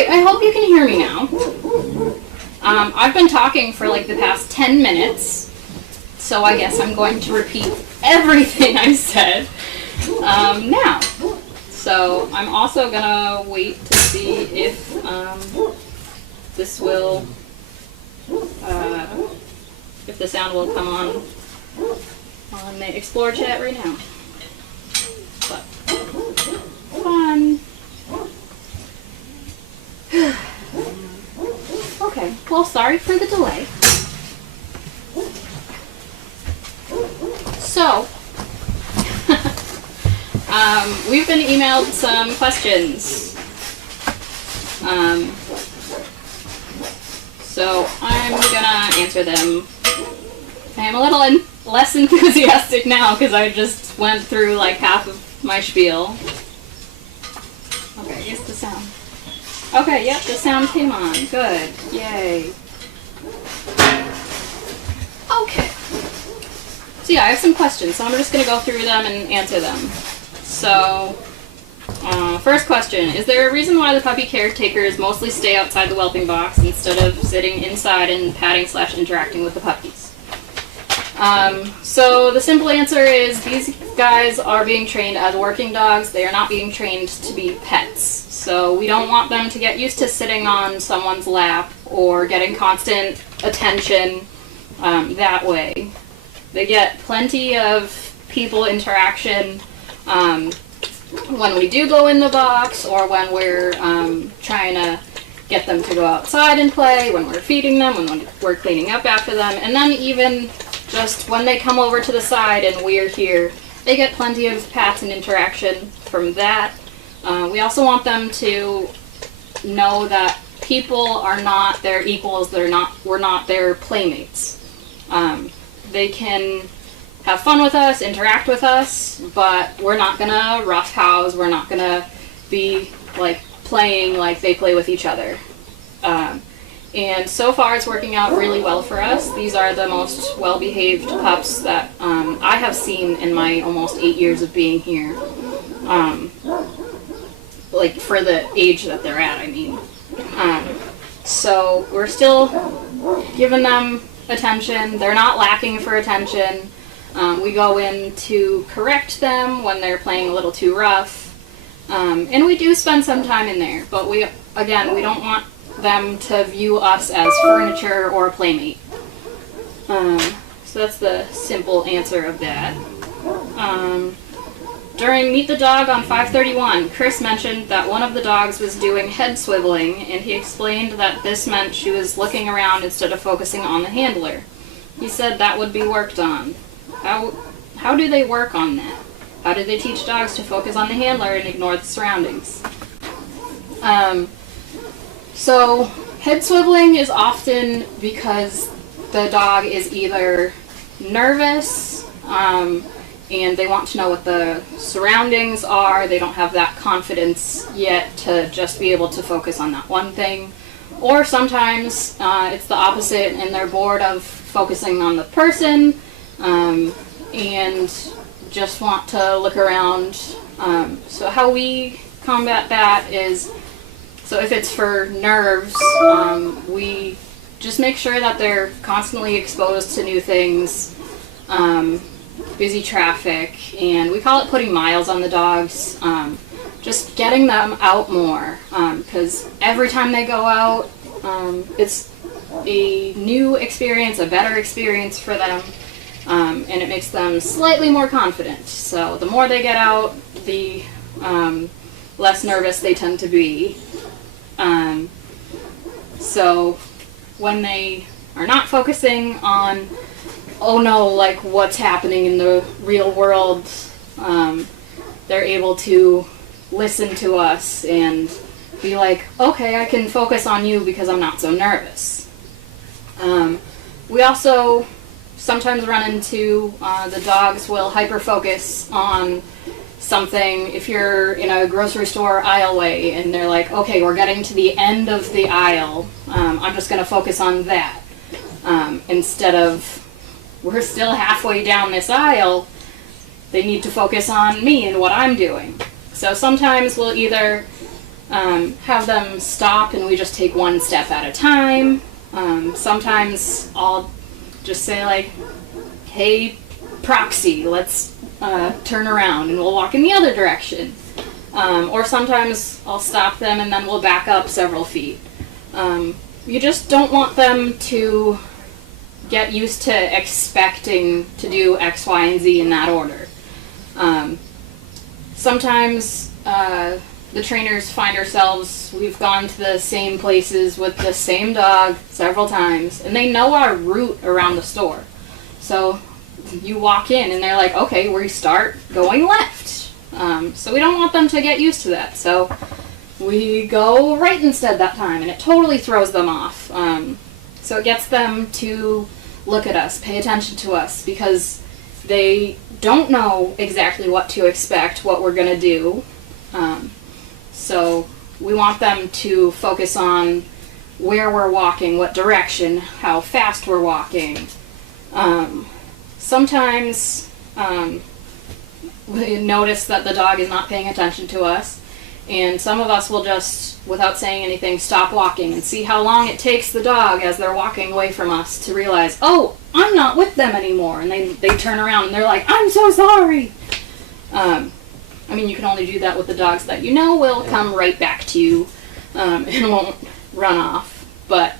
Alright, I hope you can hear me now. I've been talking for like the past 10 minutes, so I guess I'm going to repeat everything I said now. So I'm also gonna wait to see if this will, if the sound will come on the Explore chat right now. But, fun. Okay, well, sorry for the delay. So, we've been emailed some questions. So I'm gonna answer them. I am a little less enthusiastic now because I just went through like half of my spiel. Okay, here's the sound. Okay, yep, the sound came on. Good. Yay. Okay. So yeah, I have some questions, so I'm just going to go through them and answer them. So, first question. Is there a reason why the puppy caretakers mostly stay outside the whelping box instead of sitting inside and patting/interacting with the puppies? So the simple answer is these guys are being trained as working dogs. They are not being trained to be pets. So we don't want them to get used to sitting on someone's lap or getting constant attention that way. They get plenty of people interaction when we do go in the box or when we're trying to get them to go outside and play, when we're feeding them, when we're cleaning up after them, and then even just when they come over to the side and we're here, they get plenty of pats and interaction from that. We also want them to know that people are not their equals, we're not their playmates. They can have fun with us, interact with us, but we're not gonna roughhouse, we're not gonna be like playing like they play with each other. And so far it's working out really well for us. These are the most well-behaved pups that I have seen in my almost 8 years of being here. Like for the age that they're at, I mean. So we're still giving them attention. They're not lacking for attention. We go in to correct them when they're playing a little too rough. And we do spend some time in there, but we don't want them to view us as furniture or a playmate. So that's the simple answer of that. During Meet the Dog on 531, Chris mentioned that one of the dogs was doing head swiveling, and he explained that this meant she was looking around instead of focusing on the handler. He said that would be worked on. How do they work on that? How do they teach dogs to focus on the handler and ignore the surroundings? So head swiveling is often because the dog is either nervous, and they want to know what the surroundings are. They don't have that confidence yet to just be able to focus on that one thing. Or sometimes it's the opposite and they're bored of focusing on the person and just want to look around. So how we combat that is, so if it's for nerves, we just make sure that they're constantly exposed to new things. Busy traffic, and we call it putting miles on the dogs, just getting them out more, because every time they go out, it's a new experience, a better experience for them, and it makes them slightly more confident. So the more they get out, the less nervous they tend to be. So when they are not focusing on, oh no, like what's happening in the real world, they're able to listen to us and be like, okay, I can focus on you because I'm not so nervous. We also sometimes run into the dogs will hyper-focus on something if you're in a grocery store aisleway and they're like, okay, we're getting to the end of the aisle, I'm just going to focus on that. Instead of, we're still halfway down this aisle, they need to focus on me and what I'm doing. So sometimes we'll either have them stop and we just take one step at a time. Sometimes I'll just say like, hey, proxy, let's turn around, and we'll walk in the other direction. Or sometimes I'll stop them and then we'll back up several feet. You just don't want them to get used to expecting to do X, Y, and Z in that order. Sometimes the trainers find ourselves, we've gone to the same places with the same dog several times, and they know our route around the store. So you walk in and they're like, okay, we start going left. So we don't want them to get used to that. So we go right instead that time, and it totally throws them off. So it gets them to look at us, pay attention to us, because they don't know exactly what to expect, what we're going to do. So we want them to focus on where we're walking, what direction, how fast we're walking. Sometimes we notice that the dog is not paying attention to us, and some of us will just, without saying anything, stop walking and see how long it takes the dog as they're walking away from us to realize, oh, I'm not with them anymore, and they turn around and they're like, I'm so sorry. I mean, you can only do that with the dogs that you know will come right back to you and won't run off, but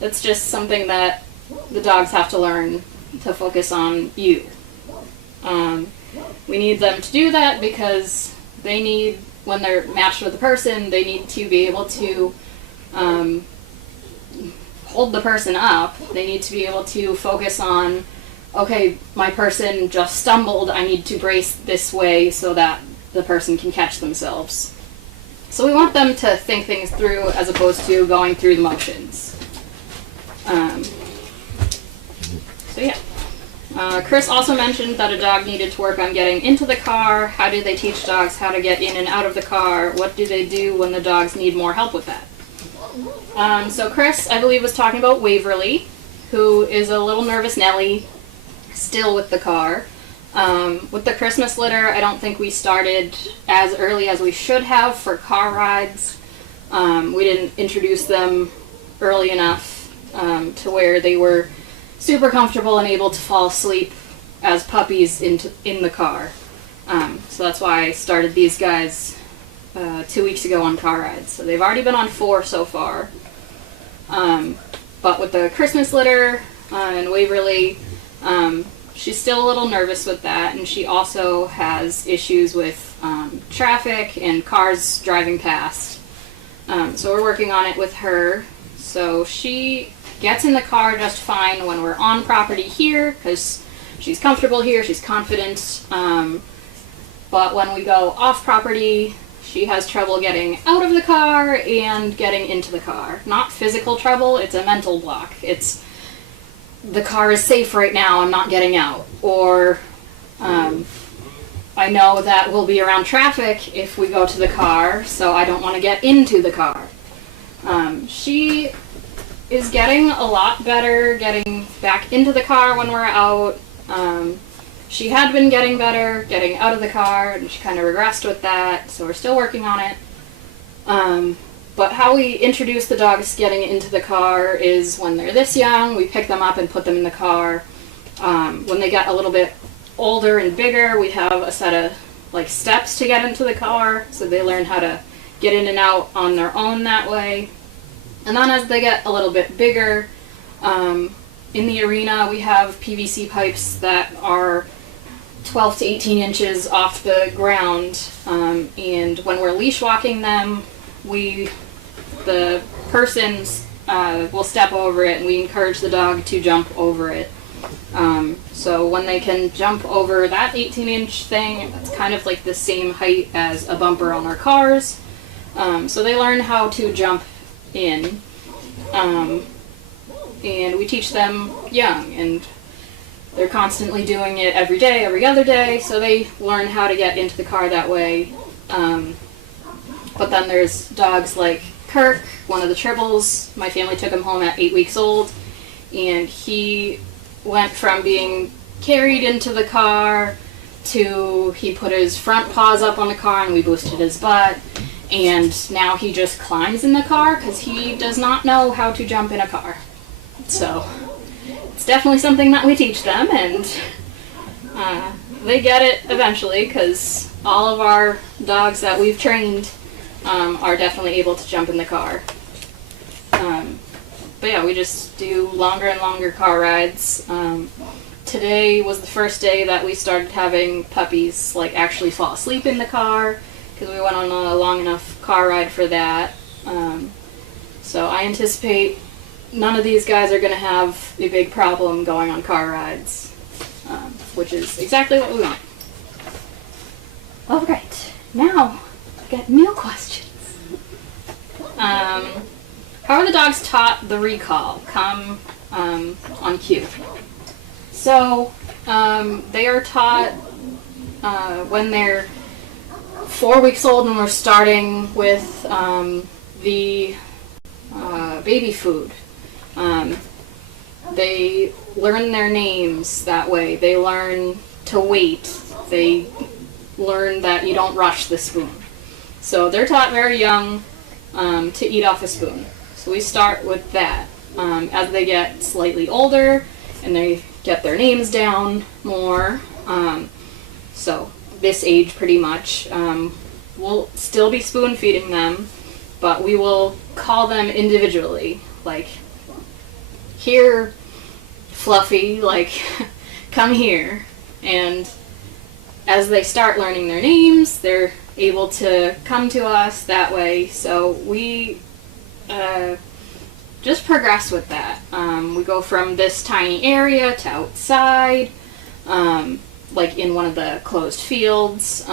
it's just something that the dogs have to learn to focus on you. We need them to do that because they need, when they're matched with a person, they need to be able to hold the person up. They need to be able to focus on, okay, my person just stumbled, I need to brace this way so that the person can catch themselves. So we want them to think things through as opposed to going through the motions. So yeah. Chris also mentioned that a dog needed to work on getting into the car. How do they teach dogs how to get in and out of the car? What do they do when the dogs need more help with that? So Chris, I believe, was talking about Waverly, who is a little nervous Nelly, still with the car. With the Christmas litter, I don't think we started as early as we should have for car rides. We didn't introduce them early enough to where they were super comfortable and able to fall asleep as puppies in the car. So that's why I started these guys 2 weeks ago on car rides. So they've already been on 4 so far. But with the Christmas litter and Waverly, she's still a little nervous with that, and she also has issues with traffic and cars driving past. So we're working on it with her. So she gets in the car just fine when we're on property here because she's comfortable here, she's confident. But when we go off property, she has trouble getting out of the car and getting into the car. Not physical trouble, it's a mental block. It's, the car is safe right now, I'm not getting out. Or I know that we'll be around traffic if we go to the car, so I don't want to get into the car. She is getting a lot better getting back into the car when we're out. She had been getting better getting out of the car, and she kind of regressed with that, so we're still working on it. But how we introduce the dogs getting into the car is when they're this young, we pick them up and put them in the car. When they get a little bit older and bigger, we have a set of like steps to get into the car, so they learn how to get in and out on their own that way. And then as they get a little bit bigger, in the arena we have PVC pipes that are 12 to 18 inches off the ground, and when we're leash walking them, the person will step over it, and we encourage the dog to jump over it. So when they can jump over that 18-inch thing, it's kind of like the same height as a bumper on our cars. So they learn how to jump in, and we teach them young, and they're constantly doing it every day, every other day, so they learn how to get into the car that way. But then there's dogs like Kirk, one of the tribbles. My family took him home at 8 weeks old, and he went from being carried into the car to he put his front paws up on the car and we boosted his butt, And now he just climbs in the car because he does not know how to jump in a car. So it's definitely something that we teach them, and they get it eventually because all of our dogs that we've trained are definitely able to jump in the car. But yeah, we just do longer and longer car rides. Today was the first day that we started having puppies like actually fall asleep in the car, because we went on a long enough car ride for that. So I anticipate none of these guys are going to have a big problem going on car rides, which is exactly what we want. All right, now I've got new questions. How are the dogs taught the recall? Come on cue. So they are taught when they're 4 weeks old, and we're starting with the baby food. They learn their names that way. They learn to wait. They learn that you don't rush the spoon. So they're taught very young to eat off a spoon. So we start with that. As they get slightly older and they get their names down more, so this age pretty much, we'll still be spoon feeding them, but we will call them individually, like, here, Fluffy, like, come here. And as they start learning their names, they're able to come to us that way. So we just progress with that. We go from this tiny area to outside, like in one of the closed fields.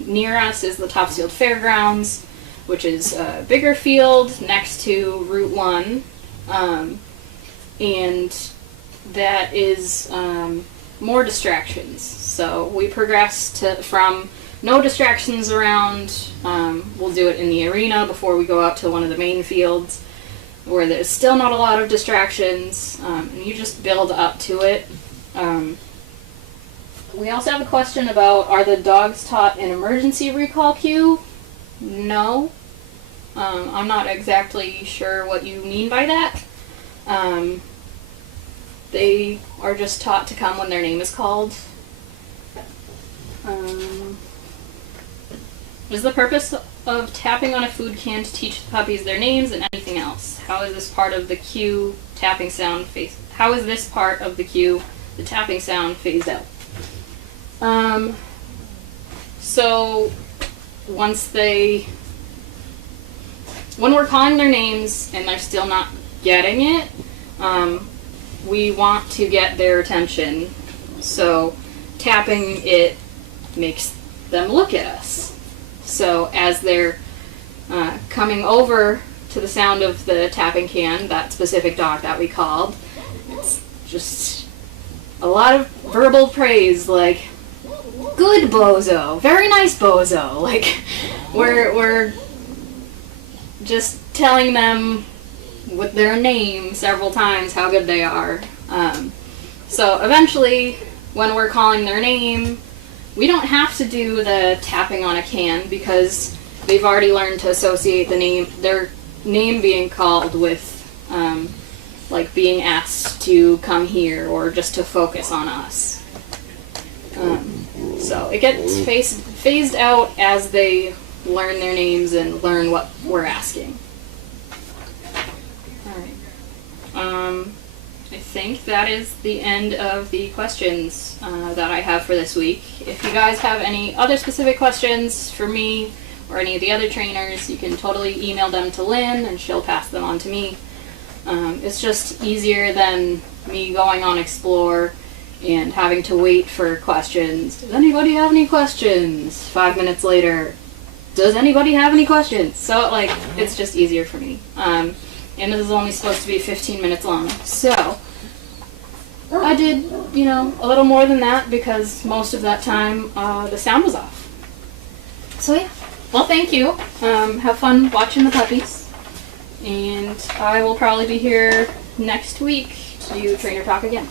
Near us is the Topsfield Fairgrounds, which is a bigger field next to Route 1. And that is more distractions. So we progress from no distractions around. We'll do it in the arena before we go out to one of the main fields where there's still not a lot of distractions, and you just build up to it. We also have a question about, are the dogs taught an emergency recall cue? No. I'm not exactly sure what you mean by that. They are just taught to come when their name is called. Is the purpose of tapping on a food can to teach the puppies their names and anything else? How is this part of the cue tapping sound phased? How is this part of the cue, the tapping sound, phased out? So when we're calling their names and they're still not getting it, we want to get their attention. So tapping it makes them look at us. So as they're coming over to the sound of the tapping can, that specific dog that we called, it's just a lot of verbal praise, like, good Bozo, very nice Bozo. Like, we're just telling them with their name several times how good they are. So eventually, when we're calling their name, we don't have to do the tapping on a can because they've already learned to associate their name being called with like being asked to come here or just to focus on us. So it gets phased out as they learn their names and learn what we're asking. Alright. I think that is the end of the questions that I have for this week. If you guys have any other specific questions for me or any of the other trainers, you can totally email them to Lynn and she'll pass them on to me. It's just easier than me going on Explore and having to wait for questions. Does anybody have any questions? 5 minutes later, does anybody have any questions? So, like, it's just easier for me. And this is only supposed to be 15 minutes long. So, I did, a little more than that because most of that time the sound was off. So, yeah. Well, thank you. Have fun watching the puppies. And I will probably be here next week to do Trainer Talk again.